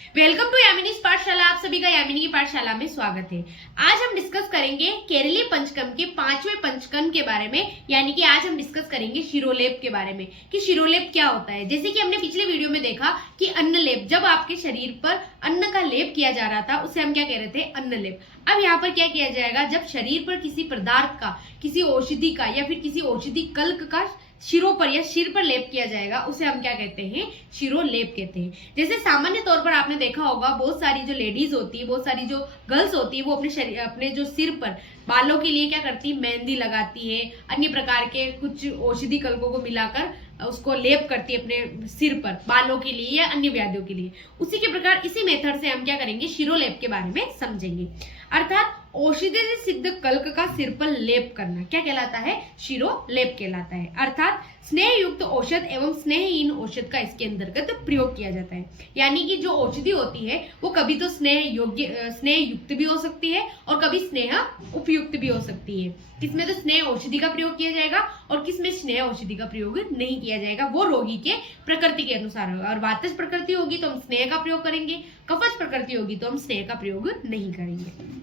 Welcome to यामिनीज पाठशाला। आप सभी का यामिनी की पाठशाला में स्वागत है। आज हम डिस्कस करेंगे केरली पंचकम के 5वें पंचकम के बारे में, यानी कि आज हम डिस्कस करेंगे शिरोलेप के बारे में कि शिरोलेप क्या होता है। जैसे कि हमने पिछले वीडियो में देखा कि अन्न लेप, जब आपके शरीर पर अन्न का लेप किया जा रहा था उसे हम क्या कह रहे थे, अन्न लेप। अब यहाँ पर क्या किया जाएगा, जब शरीर पर किसी पदार्थ का, किसी औषधि का या फिर किसी औषधि कल्क का शिरों पर या सिर पर लेप किया जाएगा उसे हम क्या कहते हैं, शिरोलेप कहते हैं। जैसे सामान्य तौर पर आपने देखा होगा, बहुत सारी जो लेडीज होती है, बहुत सारी जो गर्ल्स होती है, वो अपने शरीर, अपने जो सिर पर बालों के लिए क्या करती है, मेहंदी लगाती है, अन्य प्रकार के कुछ औषधि कल्कों को मिलाकर उसको लेप करती है अपने सिर पर बालों के लिए या अन्य व्याधियों के लिए। उसी के प्रकार इसी मेथड से हम क्या करेंगे, शिरोलेप के बारे में समझेंगे। अर्थात औषधि से सिद्ध कल्क का सिर पर लेप करना क्या कहलाता है, शिरोलेप कहलाता है। अर्थात स्नेह युक्त औषध एवं स्नेहहीन औषध का इसके अंतर्गत प्रयोग किया जाता है। यानी कि जो औषधि होती है वो कभी तो स्नेह युक्त भी हो सकती है और कभी स्नेह उपयुक्त भी हो सकती है। किसमें तो स्नेह औषधि का प्रयोग किया जाएगा और किसमें स्नेह औषधि का प्रयोग नहीं किया जाएगा, वो रोगी के प्रकृति के अनुसार होगा। और वातज प्रकृति होगी तो हम स्नेह का प्रयोग करेंगे, कफज प्रकृति होगी तो हम स्नेह का प्रयोग नहीं करेंगे।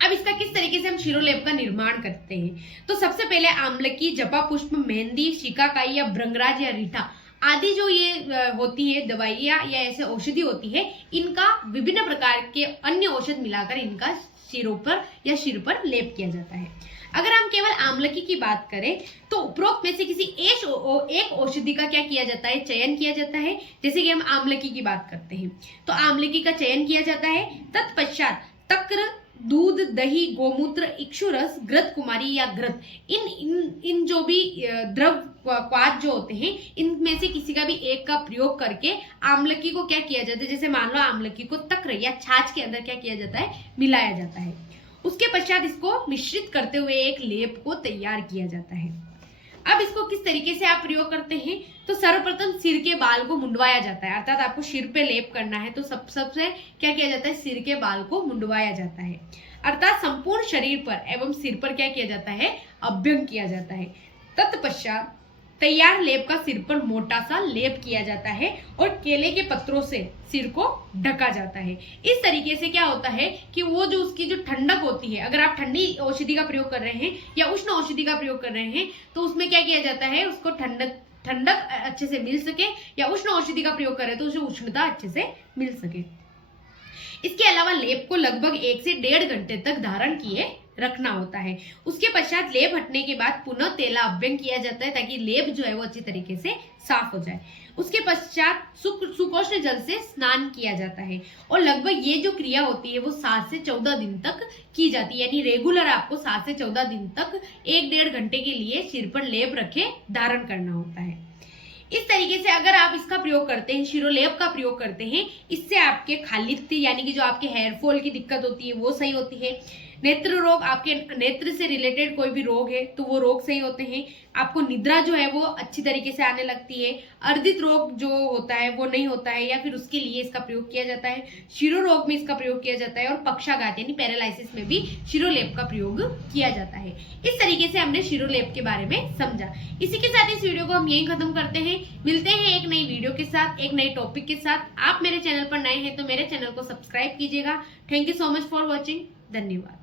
अब इसका किस तरीके से हम शिरोलेप का निर्माण करते हैं, तो सबसे पहले आमलकी, जपा पुष्प, मेहंदी, शिकाकाई या भृंगराज या रीठा आदि जो ये होती है दवाइयाँ या ऐसे औषधि होती है, इनका विभिन्न प्रकार के अन्य औषध मिलाकर इनका सिरों पर या सिर पर लेप किया जाता है। अगर हम केवल आमलकी की बात करें तो उपरोक्त में से किसी एक औषधि का क्या किया जाता है, चयन किया जाता है। जैसे कि हम आमलकी की बात करते हैं तो आमलकी का चयन किया जाता है। तत्पश्चात तक्र, दूध, दही, गोमूत्र, इक्षुरस, घृत कुमारी या घृत, इन जो भी द्रव क्वाद जो होते हैं, इनमें से किसी का भी एक का प्रयोग करके आमलकी को क्या किया जाता है, जैसे मान लो आमलकी को तक्र या छाछ के अंदर क्या किया जाता है, मिलाया जाता है। उसके पश्चात इसको मिश्रित करते हुए एक लेप को तैयार किया जाता है। अब इसको किस तरीके से आप प्रयोग करते हैं, तो सर्वप्रथम सिर के बाल को मुंडवाया जाता है। अर्थात आपको सिर पे लेप करना है तो सबसे क्या किया जाता है, सिर के बाल को मुंडवाया जाता है। अर्थात संपूर्ण शरीर पर एवं सिर पर क्या किया जाता है, अभ्यंग किया जाता है। तत्पश्चात तैयार लेप का सिर पर मोटा सा लेप किया जाता है और केले के पत्रों से सिर को ढका जाता है। इस तरीके से क्या होता है कि वो जो उसकी जो ठंडक होती है, अगर आप ठंडी औषधि का प्रयोग कर रहे हैं या उष्ण औषधि का प्रयोग कर रहे हैं तो उसमें क्या किया जाता है, उसको ठंडक अच्छे से मिल सके, या उष्ण औषधि का प्रयोग करें तो उसे उष्णता अच्छे से मिल सके। इसके अलावा लेप को लगभग 1 से 1.5 घंटे तक धारण किए रखना होता है। उसके पश्चात लेप हटने के बाद पुनः तेला अभ्यंग किया जाता है ताकि लेप जो है वो अच्छी तरीके से साफ हो जाए। उसके पश्चात सुकोष्ण जल से स्नान किया जाता है और लगभग ये जो क्रिया होती है वो 7 से 14 दिन तक की जाती है। यानी रेगुलर आपको 7 से 14 दिन तक 1-1.5 घंटे के लिए सिर पर लेप रखे धारण करना होता है। इस तरीके से अगर आप इसका प्रयोग करते हैं, शिरोलेप का प्रयोग करते हैं, इससे आपके खालित्य यानी कि जो आपके हेयर फॉल की दिक्कत होती है वो सही होती है। नेत्र रोग, आपके नेत्र से रिलेटेड कोई भी रोग है तो वो रोग सही होते हैं। आपको निद्रा जो है वो अच्छी तरीके से आने लगती है। अर्दित रोग जो होता है वो नहीं होता है, या फिर उसके लिए इसका प्रयोग किया जाता है। शिरो रोग में इसका प्रयोग किया जाता है और पक्षाघात यानी पैरालिसिस में भी शिरोलेप का प्रयोग किया जाता है। इस तरीके से हमने शिरोलेप के बारे में समझा। इसी के साथ इस वीडियो को हम यहीं खत्म करते हैं। मिलते हैं एक नई वीडियो के साथ, एक नए टॉपिक के साथ। आप मेरे चैनल पर नए हैं तो मेरे चैनल को सब्सक्राइब कीजिएगा। Thank you so much for watching. धन्यवाद।